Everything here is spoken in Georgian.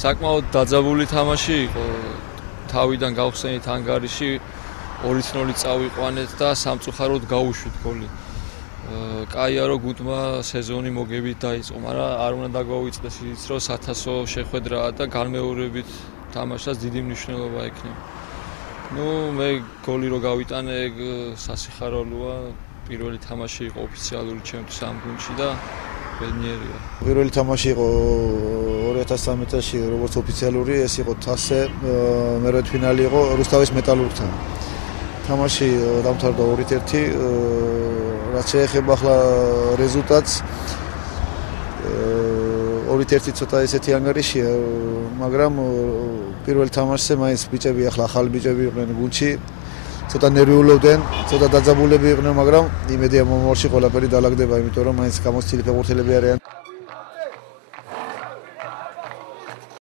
საკმაოდ დაძაბული თამაში იყო. თავიდან გავხსენით ანგარიში 2-0 წავიყვანეთ და სამწუხაროდ გაუშვით გოლი. კაია რომ გუნდმა სეზონი მოგებით დაიწყო, მაგრამ არ უნდა დაგვაუწყდეს ის რომ 1000-ო შეხვედრაა და განმეორებით თამაშას დიდი მნიშვნელობა ექნება. მე გოლი რო გავიტანე სასიხარულოა, პირველი თამაში იყო ოფიციალური ჩემთვის ამ გუნდში და ბედნიერია. პირველი თამაში იყო 2013 წელს როგორც ოფიციალური, ეს იყო თასე, მერვე ფინალი იყო რუსთავის მეტალურგთან. თამაში დამთავრდა 2-1, რაც შეეხება ახლა რეზულტატს 2-1 ცოტა ესეთი ანგარიშია, მაგრამ პირველ თამაშზე მაინც ბიჭები ახლა ახალი ბიჭები იყვნენ გუნდში. ცოტა ნერვიულობდნენ, ცოტა დაძაბულები იყვნენ, მაგრამ იმედია მომავალში ყველაფერი დაალაგდება, იმიტომ რომ მაინც გამოცდილი ფეხბურთელები არიან.